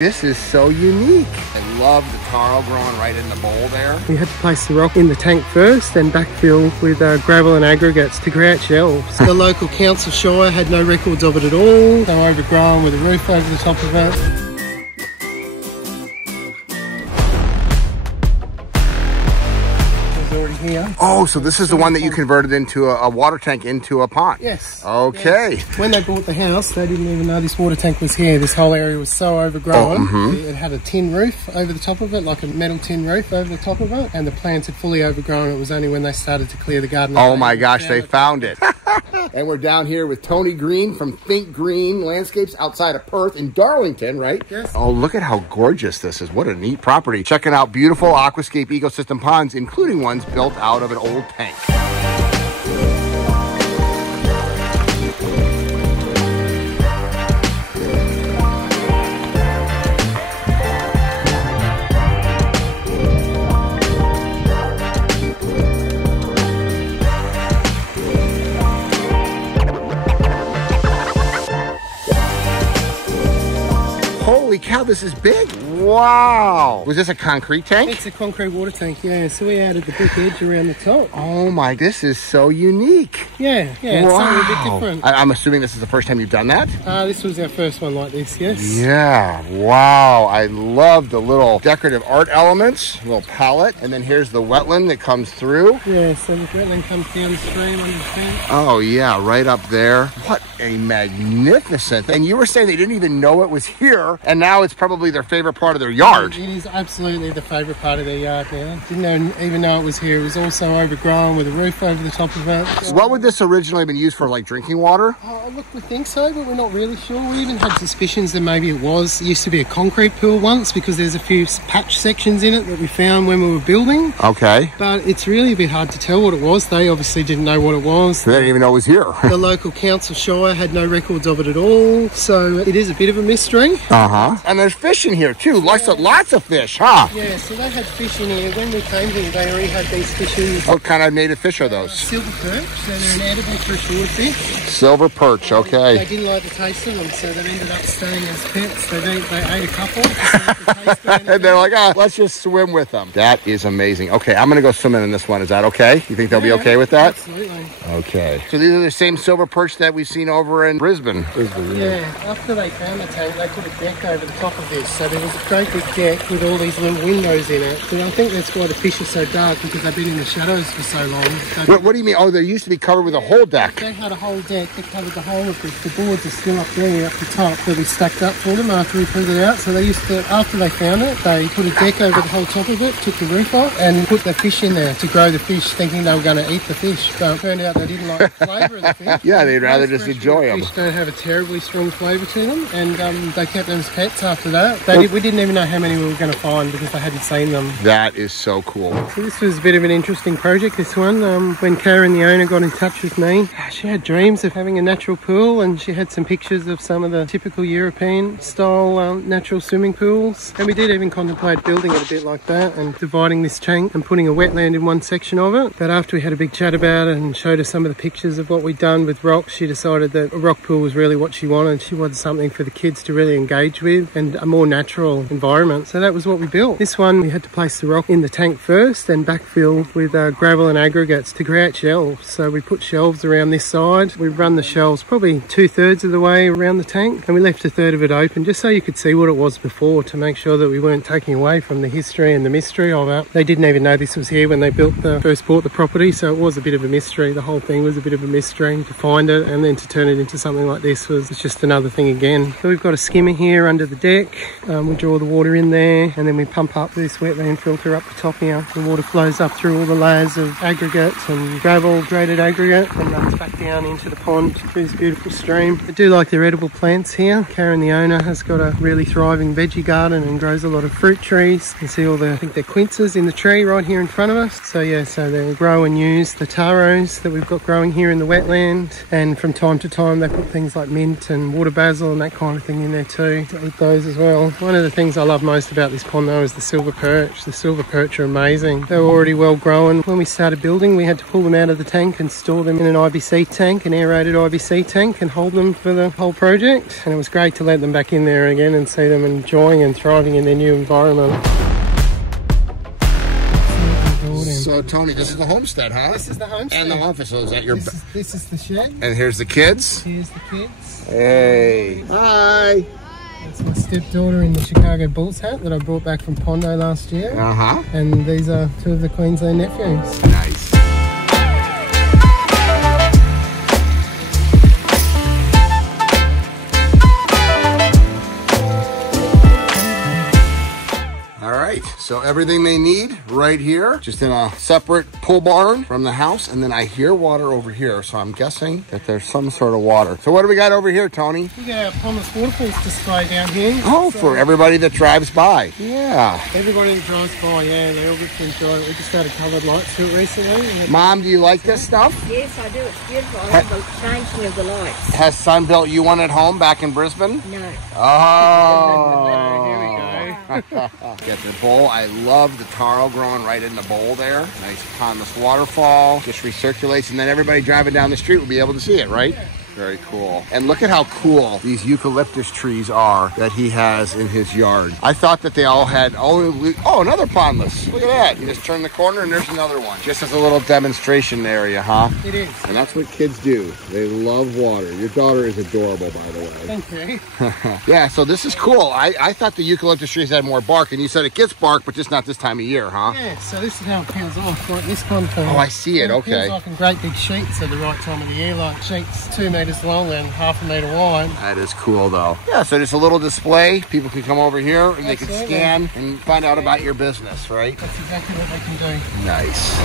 This is so unique. I love the taro growing right in the bowl there. We had to place the rock in the tank first, then backfill with gravel and aggregates to create shelves. The local council shire had no records of it at all. They were overgrown with a roof over the top of it. Here. Oh, so this is the one that you converted into a water tank into a pond? Yes. Okay. Yes. When they bought the house, they didn't even know this water tank was here. This whole area was so overgrown. Oh, It had a tin roof over the top of it, like a metal tin roof over the top of it, and the plants had fully overgrown. It was only when they started to clear the garden. Oh my gosh, they found it. And we're down here with Tony Green from Think Green Landscapes outside of Perth in Darlington, right? Yes. Oh, look at how gorgeous this is. What a neat property. Checking out beautiful aquascape ecosystem ponds, including ones built out of an old tank. Holy cow, this is big. Wow. Was this a concrete tank? It's a concrete water tank, yeah. So we added the brick edge around the top. Oh my, this is so unique. Yeah, it's wow. something a bit different. I'm assuming this is the first time you've done that? This was our first one like this, yes. Yeah, wow. I love the little decorative art elements, little palette. And then here's the wetland that comes through. Yeah, so the wetland comes down the stream under the tank. Oh yeah, right up there. What a magnificent. And you were saying they didn't even know it was here, and now it's probably their favorite part of their yard. It is absolutely the favourite part of their yard now. Didn't even know it was here. It was also overgrown with a roof over the top of it. So what would this originally have been used for, like drinking water? Oh, look, we think so, but we're not really sure. We even had suspicions that maybe it was. It used to be a concrete pool once because there's a few patch sections in it that we found when we were building. Okay. But it's really a bit hard to tell what it was. They obviously didn't know what it was. They didn't even know it was here. The local council shire had no records of it at all. So it is a bit of a mystery. Uh-huh. And there's fish in here too. Lots of fish, huh? Yeah, so they had fish in here. When we came here, they already had these fish in. What kind of native fish are those? Silver perch, so they're an edible freshwater fish. Silver perch, okay. They didn't like the taste of them, so they ended up staying as pets. They ate a couple. And they're like, let's just swim with them. That is amazing. Okay, I'm going to go swimming in this one. Is that okay? You think they'll be okay with that? Absolutely. Okay. So these are the same silver perch that we've seen over in Brisbane. Yeah, after they found the tank, they put a deck over the top of this. So there was a great big deck with all these little windows in it. And I think that's why the fish are so dark, because they've been in the shadows for so long. What do you mean? Oh, they used to be covered with a whole deck. They had a whole deck that covered the whole of this. The boards are still up there, up the top, that we stacked up for them after we put it out. So they used to, after they found it, they put a deck over the whole top of it, took the roof off, and put the fish in there to grow the fish, thinking they were going to eat the fish. So it turned out they didn't like the flavour of the fish. Yeah, they'd rather just enjoy them. Fish don't have a terribly strong flavour to them, and they kept them as pets after that. We didn't even know how many we were going to find because they hadn't seen them. That is so cool. So this was a bit of an interesting project, this one. When Karen, the owner, got in touch with me, she had dreams of having a natural pool, and she had some pictures of some of the typical European style natural swimming pools. And we did even contemplate building it a bit like that and dividing this tank and putting a wetland in one section of it. But after we had a big chat about it and showed her some of the pictures of what we'd done with rocks, she decided that a rock pool was really what she wanted. She wanted something for the kids to really engage with and a more natural environment. So that was what we built. This one, we had to place the rock in the tank first, then backfill with gravel and aggregates to create shelves. So we put shelves around this side. We've run the shelves probably 2/3 of the way around the tank, and we left a third of it open just so you could see what it was before, to make sure that we weren't taking away from the history and the mystery of it. They didn't even know this was here when they first bought the property, so it was a bit of a mystery. The whole thing was a bit of a mystery. To find it and then to turn it into something like this was just another thing again. So we've got a skimmer here under the deck. We draw the water in there, and then we pump up this wetland filter up the top here. The water flows up through all the layers of aggregates and gravel, graded aggregate, and runs back down into the pond through this beautiful stream. I do like their edible plants here. Karen, the owner, has got a really thriving veggie garden and grows a lot of fruit trees. You can see all the, I think they're quinces in the tree right here in front of us. So yeah, so they grow and use the taros that we've got growing here in the wetland, and from time to time they put things like mint and water basil and that kind of thing in there too. to eat those as well. One of the things I love most about this pond though is the silver perch. The silver perch are amazing. They were already well grown. When we started building, we had to pull them out of the tank and store them in an IBC tank, an aerated IBC tank, and hold them for the whole project. And it was great to let them back in there again and see them enjoying and thriving in their new environment. So Tony, this is the homestead, huh? This is the homestead. And the office. So is that your... This is the shed. And here's the kids. Here's the kids. Hey. Hi. That's my stepdaughter in the Chicago Bulls hat that I brought back from Pondo last year. Uh-huh. And these are two of the Queensland nephews. Nice. So everything they need right here, just in a separate pull barn from the house. And then I hear water over here. So I'm guessing that there's some sort of water. So what do we got over here, Tony? We got our Pondless Waterfalls display down here. Oh, so for everybody that drives by. Yeah. Everybody that drives by, yeah, they all get to enjoy it. We just added coloured lights to it recently. Mom, do you like this stuff? Yes, I do. It's beautiful. I love the changing of the lights. Has Son built you one at home back in Brisbane? No. Oh. Here we go. Get the bowl. I love the taro growing right in the bowl there. Nice pondless waterfall. Just recirculates, and then everybody driving down the street will be able to see it, right? Yeah. Very cool. And look at how cool these eucalyptus trees are that he has in his yard. I thought that they all had only... Oh, another pondless. Look at that. You just turn the corner and there's another one. Just as a little demonstration area, huh? It is. And that's what kids do. They love water. Your daughter is adorable, by the way. Thank you. Yeah, so this is cool. I thought the eucalyptus trees had more bark, and you said it gets bark, but just not this time of year, huh? Yeah, so this is how it peels off, like this kind of thing. Oh, I see it. Okay. It peels off in great big sheets at the right time of the year, like sheets 2 meters long and half a meter wide. That is cool, though. Yeah, so just a little display. People can come over here and they can scan and find out about your business, right? That's exactly what they can do. Nice.